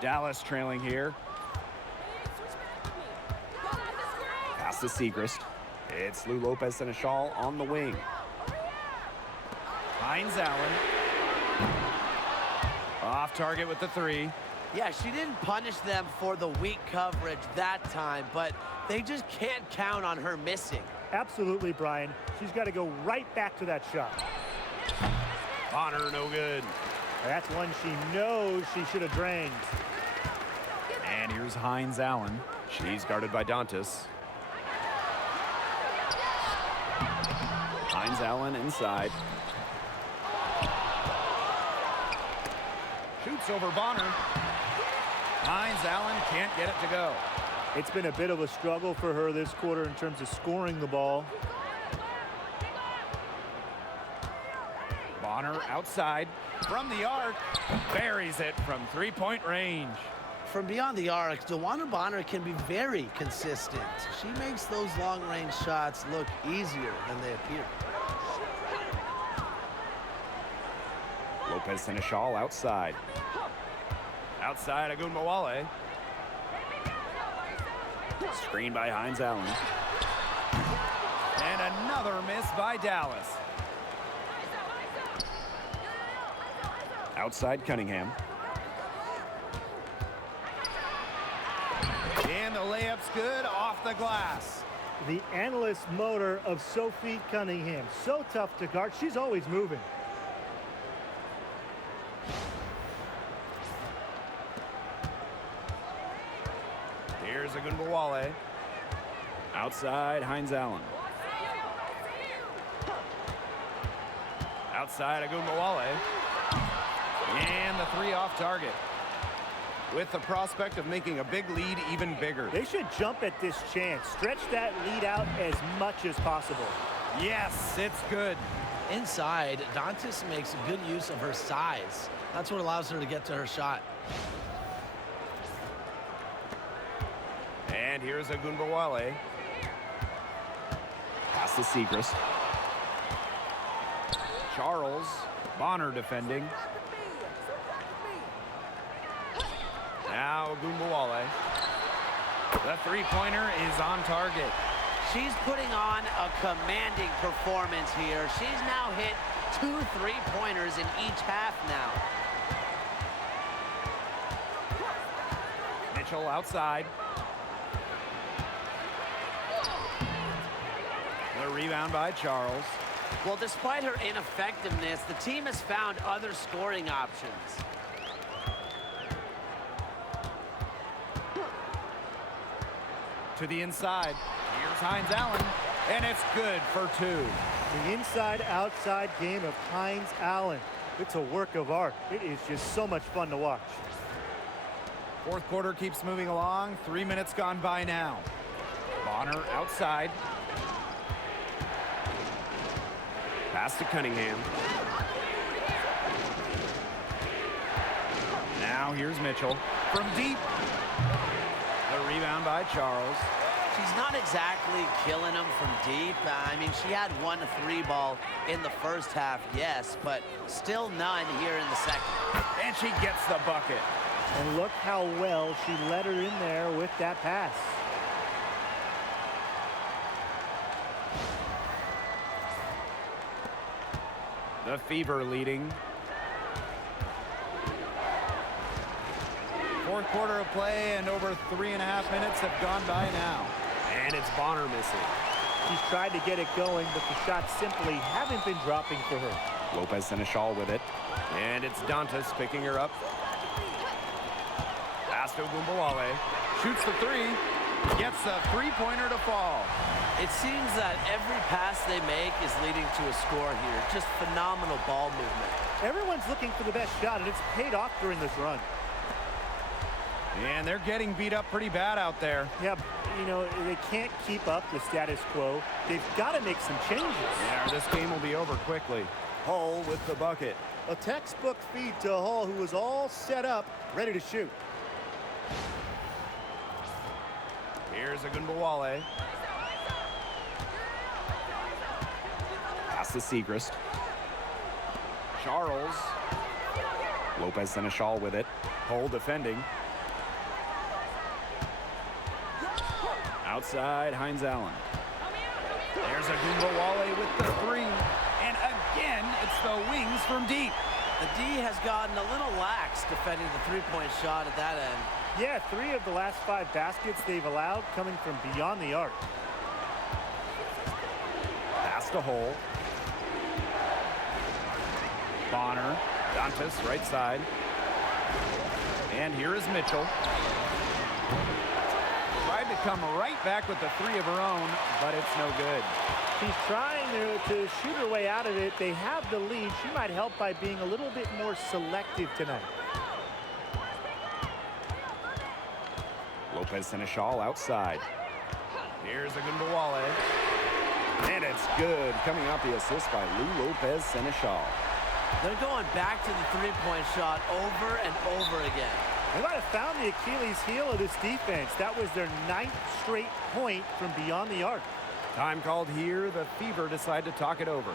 Dallas trailing here. Pass to Segrist. It's Lou Lopez Seneschal on the wing. Hines Allen. Off target with the three. Yeah, she didn't punish them for the weak coverage that time, but they just can't count on her missing. Absolutely, Brian. She's got to go right back to that shot. Bonner, no good. That's one she knows she should have drained. And here's Hines Allen. She's guarded by Dantas. Hines Allen inside. Shoots over Bonner. Hines Allen can't get it to go. It's been a bit of a struggle for her this quarter in terms of scoring the ball. Bonner outside from the arc. Buries it from three-point range. From beyond the arc, DeWanna Bonner can be very consistent. She makes those long-range shots look easier than they appear. Lopez Seneschal outside. Outside Agunmawale. Screen by Hines Allen. And another miss by Dallas. Outside Cunningham. And the layup's good off the glass. The endless motor of Sophie Cunningham. So tough to guard. She's always moving. Here's Agunmawale. Outside Hines Allen. Outside Agunmawale. And the three off target. With the prospect of making a big lead even bigger. They should jump at this chance. Stretch that lead out as much as possible. Yes, it's good. Inside, Dantas makes good use of her size. That's what allows her to get to her shot. And here's Agunmawale. Pass to Segrist. Charles. Bonner defending. Now Agunmawale. The three-pointer is on target. She's putting on a commanding performance here. She's now hit 2 three-pointers in each half now. Mitchell outside. The rebound by Charles. Well, despite her ineffectiveness, the team has found other scoring options. To the inside. Here's Hines Allen. And it's good for two. The inside-outside game of Hines Allen. It's a work of art. It is just so much fun to watch. Fourth quarter keeps moving along. 3 minutes gone by now. Bonner outside. Pass to Cunningham. Now here's Mitchell from deep. The rebound by Charles. She's not exactly killing them from deep. I mean, she had 1 3 ball in the first half, yes, but still none here in the second. And she gets the bucket. And look how well she let her in there with that pass. The Fever leading. Fourth quarter of play, and over 3.5 minutes have gone by now. And it's Bonner missing. She's tried to get it going, but the shots simply haven't been dropping for her. Lopez Seneschal with it. And it's Dantas picking her up. Pass to Agunmawale. Shoots the three. Gets the three-pointer to fall. It seems that every pass they make is leading to a score here. Just phenomenal ball movement. Everyone's looking for the best shot, and it's paid off during this run. And they're getting beat up pretty bad out there. Yeah, you know, they can't keep up the status quo. They've got to make some changes. Yeah, this game will be over quickly. Hull with the bucket. A textbook feed to Hall, who was all set up, ready to shoot. Here's Agunmawale. Pass to Segrist. Charles. Lopez Seneschal with it. Hull defending. Outside, Hines Allen. There's Agumbawale with the three. And again, it's the wings from deep. The D has gotten a little lax defending the three-point shot at that end. Yeah, 3 of the last 5 baskets they've allowed coming from beyond the arc. Pass to Hole. Bonner. Dantas, right side. And here is Mitchell. Tried to come right back with the three of her own, but it's no good. She's trying to shoot her way out of it. They have the lead. She might help by being a little bit more selective tonight. Lopez Seneschal outside. Here's Agumbawale. And it's good. Coming out the assist by Lou Lopez Seneschal. They're going back to the three-point shot over and over again. They might have found the Achilles heel of this defense. That was their 9th straight point from beyond the arc. Time called here. The Fever decide to talk it over.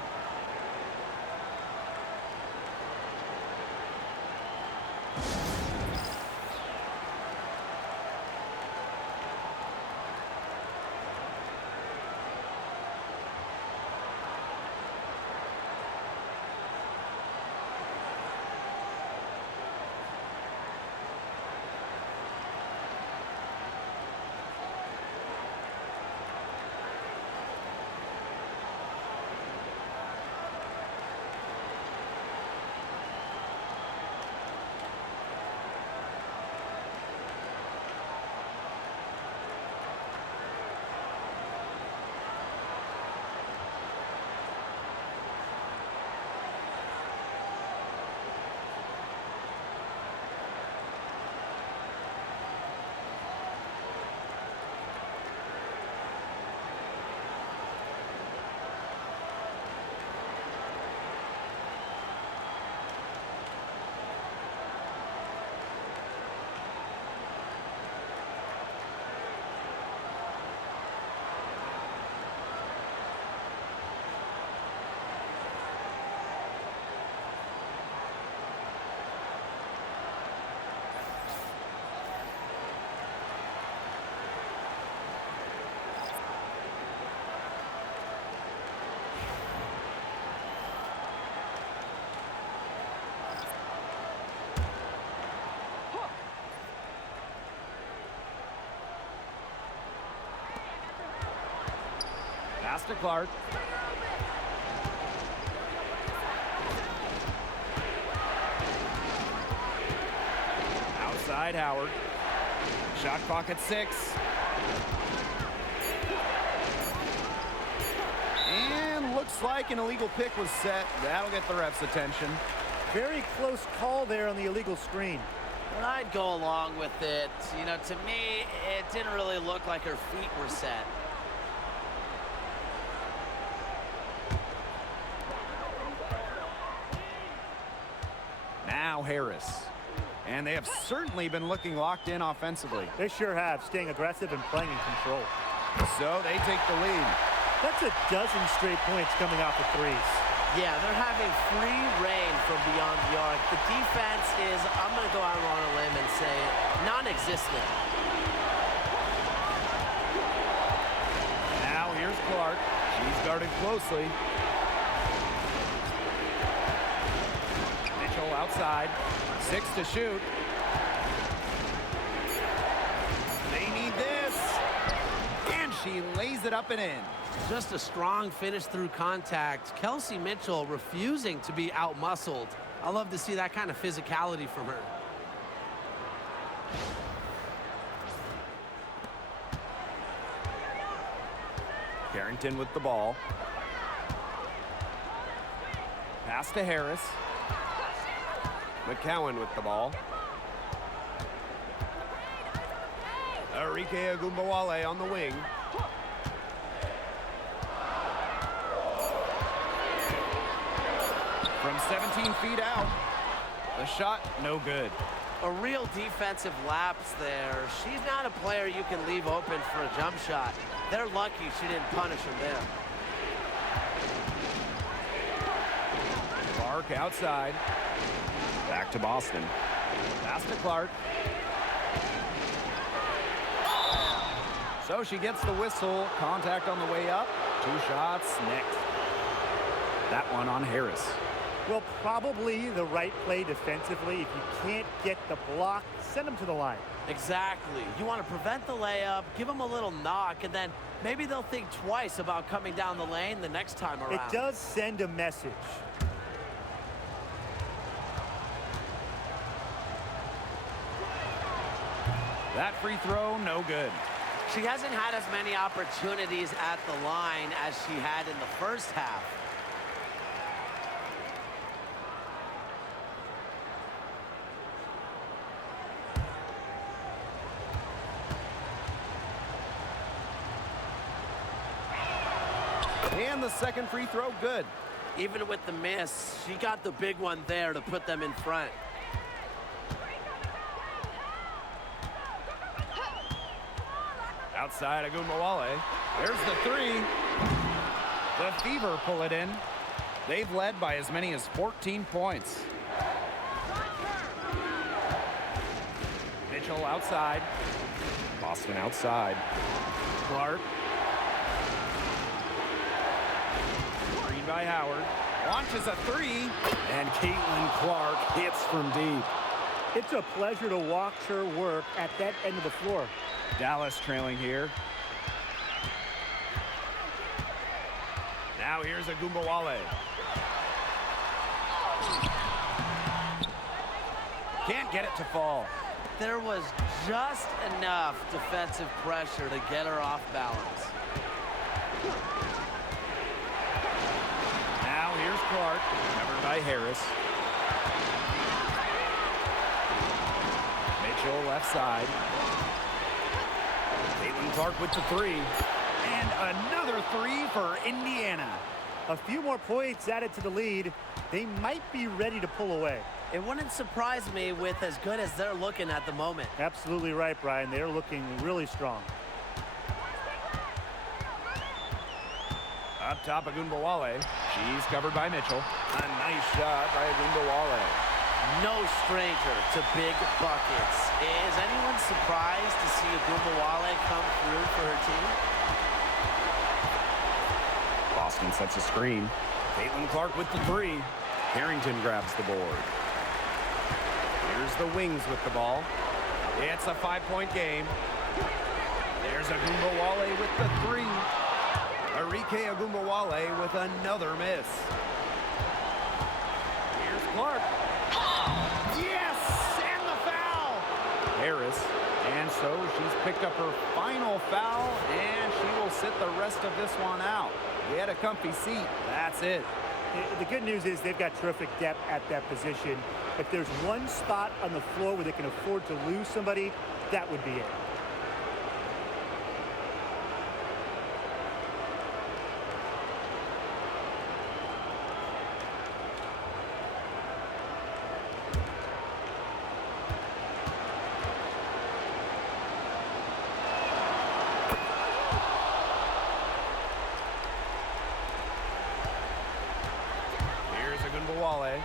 Pass to Clark. Outside Howard. Shot clock at 6. And looks like an illegal pick was set. That'll get the ref's attention. Very close call there on the illegal screen. But I'd go along with it. You know, to me, it didn't really look like her feet were set. Now Harris. And they have certainly been looking locked in offensively. They sure have, staying aggressive and playing in control. So they take the lead. That's a dozen straight points coming off the threes. Yeah, they're having free reign from beyond the arc. The defense is, I'm going to go out on a limb and say, non-existent. Now here's Clark. She's guarded closely. Mitchell outside. 6 to shoot. They need this. And she lays it up and in. Just a strong finish through contact. Kelsey Mitchell refusing to be out-muscled. I love to see that kind of physicality from her. Carrington with the ball. Pass to Harris. McCowan with the ball. Arike Agumbawale on the wing. From 17 feet out. The shot, no good. A real defensive lapse there. She's not a player you can leave open for a jump shot. They're lucky she didn't punish him there. Clark outside. Back to Boston. Pass to Clark. So she gets the whistle. Contact on the way up. 2 shots next. That one on Harris. Well, probably the right play defensively. If you can't get the block, send them to the line. Exactly. You want to prevent the layup, give them a little knock, and then maybe they'll think twice about coming down the lane the next time around. It does send a message. That free throw, no good. She hasn't had as many opportunities at the line as she had in the first half. And the second free throw, good. Even with the miss, she got the big one there to put them in front. Outside Agumbawale. There's the 3. The Fever pull it in. They've led by as many as 14 points. Mitchell outside. Boston outside. Clark. Screen by Howard. Launches a 3. And Caitlin Clark hits from deep. It's a pleasure to watch her work at that end of the floor. Dallas trailing here. Now here's Agumbawale. Can't get it to fall. There was just enough defensive pressure to get her off balance. Now here's Clark, covered by Harris. Mitchell left side. Caitlin Clark with the 3. And another 3 for Indiana. A few more points added to the lead. They might be ready to pull away. It wouldn't surprise me with as good as they're looking at the moment. Absolutely right, Brian. They're looking really strong. Up top, Agumbawale. She's covered by Mitchell. A nice shot by Agumbawale. No stranger to big buckets. Is anyone surprised to see Agumbawale come through for her team? Boston sets a screen. Caitlin Clark with the 3. Harrington grabs the board. Here's the Wings with the ball. It's a 5-point game. There's Agumbawale with the 3. Arike Agumbawale with another miss. Here's Clark. Yes! And the foul! Harris. And so she's picked up her final foul, and she will sit the rest of this one out. Get a comfy seat. That's it. The good news is they've got terrific depth at that position. If there's one spot on the floor where they can afford to lose somebody, that would be it. Here's Agumbawale.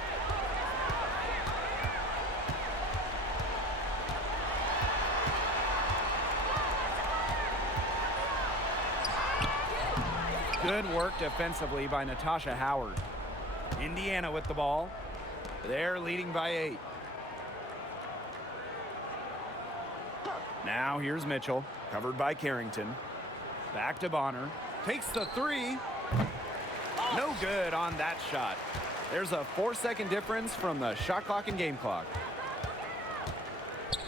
Good work defensively by Natasha Howard. Indiana with the ball. They're leading by 8. Now here's Mitchell, covered by Carrington. Back to Bonner. Takes the 3. No good on that shot. There's a 4-second difference from the shot clock and game clock.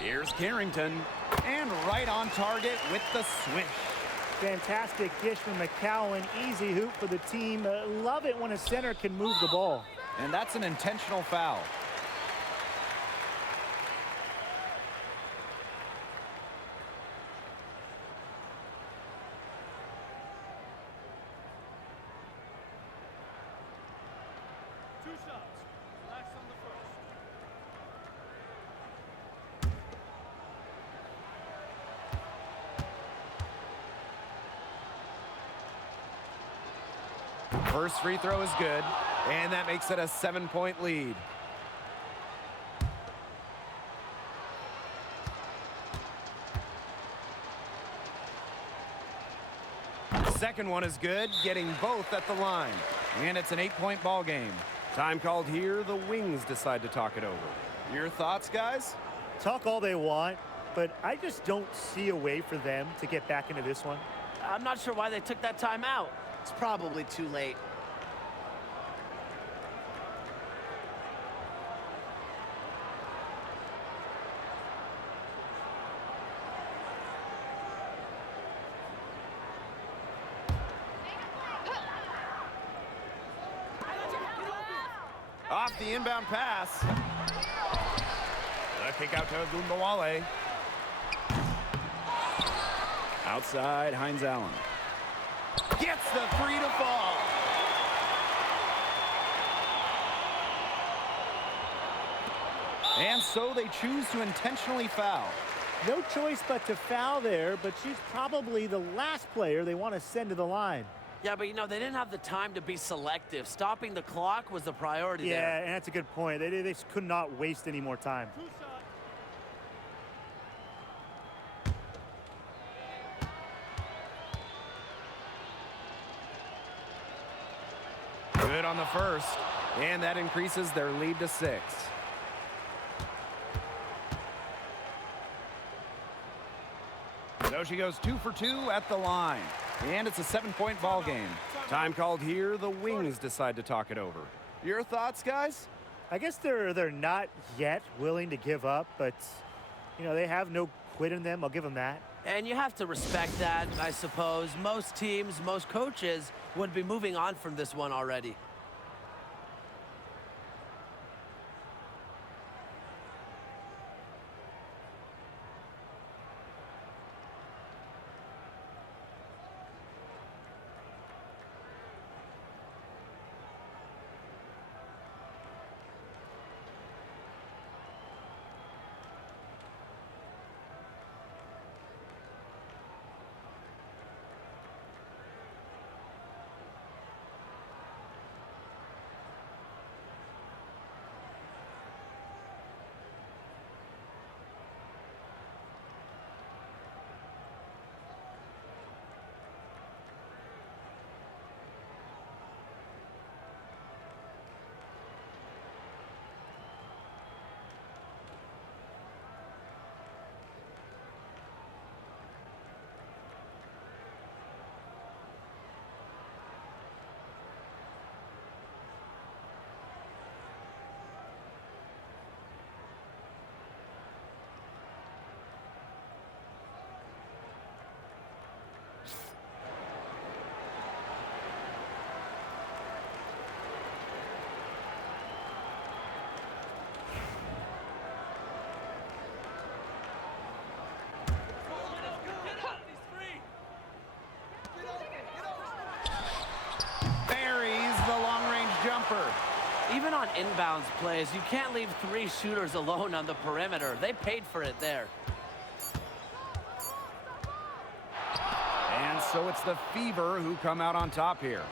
Here's Carrington. And right on target with the swish. Fantastic dish from McCowan. Easy hoop for the team. Love it when a center can move the ball. And that's an intentional foul. Two shots. Relax on the first. First free throw is good, and that makes it a 7-point lead. second one is good, getting both at the line. And it's an 8-point ball game. Time called here. The Wings decide to talk it over. Your thoughts, guys? Talk all they want, but I just don't see a way for them to get back into this one. I'm not sure why they took that timeout. It's probably too late. Off the inbound pass. The kick out to Gumbawale. Outside, Hines Allen. Gets the three to fall. And so they choose to intentionally foul. No choice but to foul there, but she's probably the last player they want to send to the line. Yeah, but, you know, they didn't have the time to be selective. Stopping the clock was the priority Yeah, there. and that's a good point. They just could not waste any more time. Two shots. Good on the first, and that increases their lead to 6. So she goes 2 for 2 at the line, and it's a 7-point ball game. Time called here. The Wings decide to talk it over. Your thoughts, guys? I guess they're not yet willing to give up, but, you know, they have no quit in them. I'll give them that. And you have to respect that, I suppose. Most teams, most coaches would be moving on from this one already. Even on inbounds plays, you can't leave 3 shooters alone on the perimeter. They paid for it there. And so it's the Fever who come out on top here.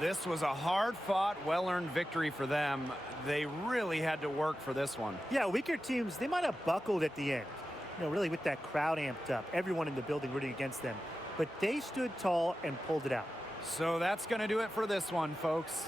This was a hard-fought, well-earned victory for them. They really had to work for this one. Yeah, weaker teams, they might have buckled at the end. You know, really with that crowd amped up, everyone in the building rooting against them. But they stood tall and pulled it out. So that's going to do it for this one, folks.